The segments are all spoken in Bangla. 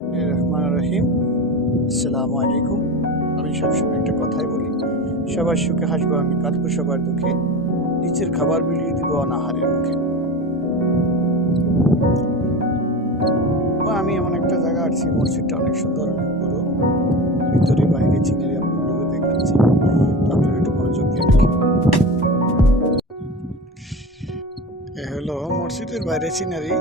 রহমান রহিম। আসসালামু আলাইকুম। আমি সবসময় একটা কথাই বলি, সবার সুখে হাসবো আমি, কাঁদবো সবার দুঃখে, নিচের খাবার বিলিয়ে দিব অনাহারের মুখে। আমি এমন একটা জায়গা আসছি, মসজিদটা অনেক সুন্দর, অনেক বড়, ভিতরে বাইরে চিনারি আপনাগুলোকে দেখাচ্ছি, তো আপনারা একটু মনোযোগ দিয়ে দেখেন। এ হলো মসজিদের বাইরে চিনারি।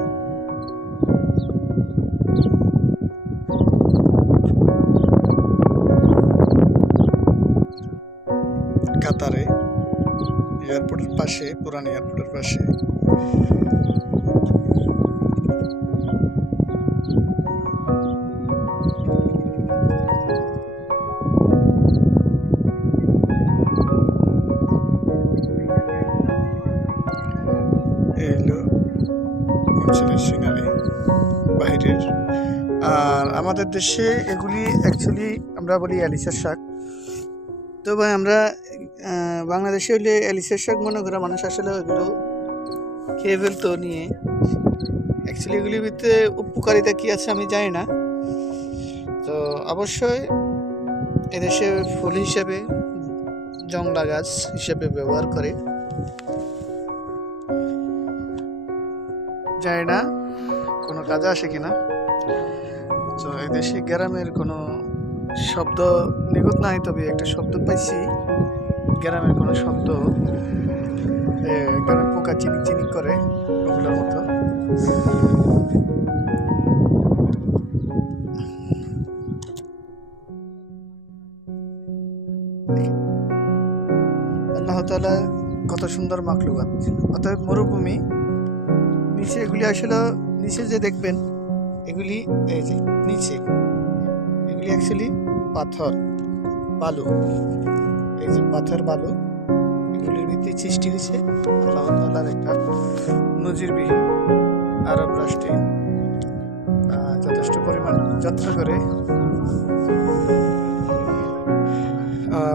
কাতারে এয়ারপোর্টের পাশে, পুরান এয়ারপোর্টের পাশে। এই হলো মসজিদের সিনারি বাইরের। আর আমাদের দেশে এগুলি অ্যাকচুয়ালি আমরা বলি এলিচের শাক। তো ভাই আমরা বাংলাদেশে হইলে এলিচের শাক মনে করা মানুষ আসলে ওইগুলো খেয়ে ফেলতো নিয়ে। অ্যাকচুয়ালি এগুলির ভিতরে উপকারিতা কী আছে আমি জানি না। তো অবশ্যই এদেশে ফুল হিসেবে, জংলা গাছ হিসেবে ব্যবহার করে, জানি না কোনো কাজে আসে কিনা। তো এদেশে গ্রামের কোনো শব্দ নিখুঁত নাই, তবে একটা শব্দ পাইছি, গ্রামের কোনো শব্দ, গ্রামের পোকা চিনিক চিনিক করে ওগুলোর মতো। আল্লাহ তাআলা কত সুন্দর মাখলুকাত। অতএব মরুভূমি, নিচে এগুলি আসলে, নিচে যে দেখবেন এগুলি, এই যে নিচে এগুলি অ্যাকচুয়ালি পাথর, বালু, এই যে পাথর বালু, এগুলির ভিত্তি সৃষ্টি হয়েছে আল্লাহ তাআলার একটা নজিরবিহীন। আরব রাষ্ট্রে যথেষ্ট পরিমাণ যত্ন করে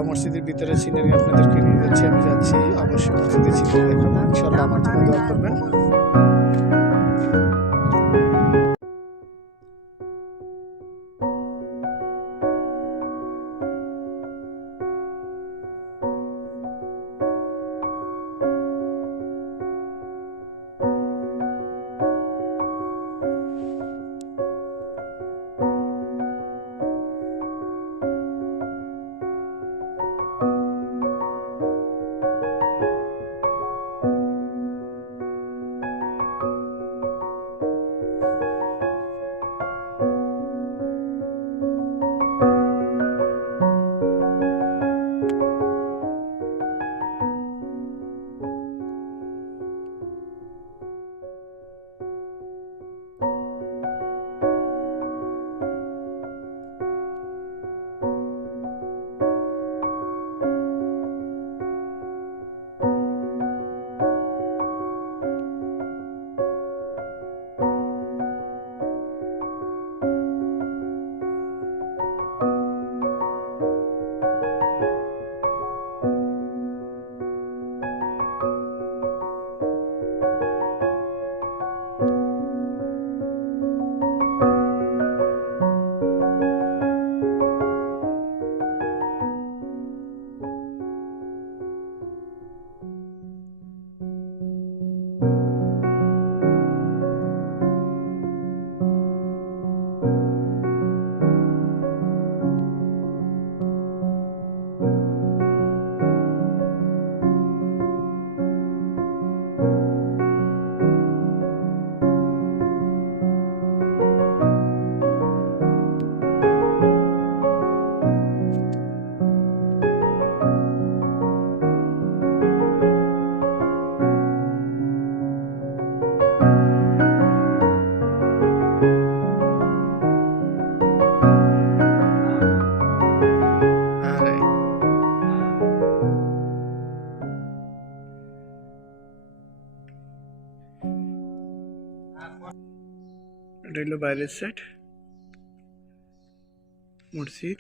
মসজিদের ভিতরে সিনারি আপনাদেরকে নিয়ে যাচ্ছি। আমি যাচ্ছি, অবশ্যই মসজিদের সিনারি দেখাবো, ইনশাল্লাহ আমার জন্য দোয়া করবেন। এটা হলো বাইরের সাইড মসজিদ।